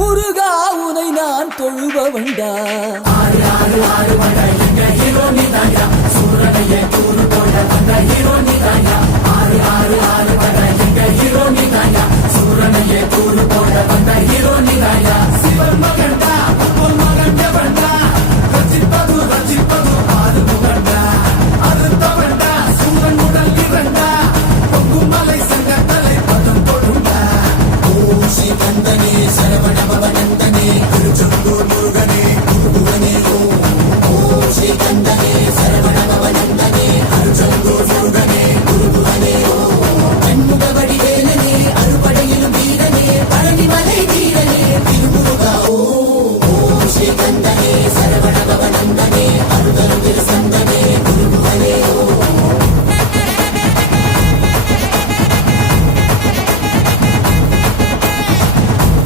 முருகா உனை நான் தொழுபவண்டா ஆறு ஆறு ஆறு வந்த எங்க ஹீரோ நீதாயா சூரனையே கூறு போட வந்த ஹீரோ நீதாயா ஆறு ஆறு ஆறு வந்த எங்க ஹீரோ நீதாயா சூரனையே கூறு போட வந்த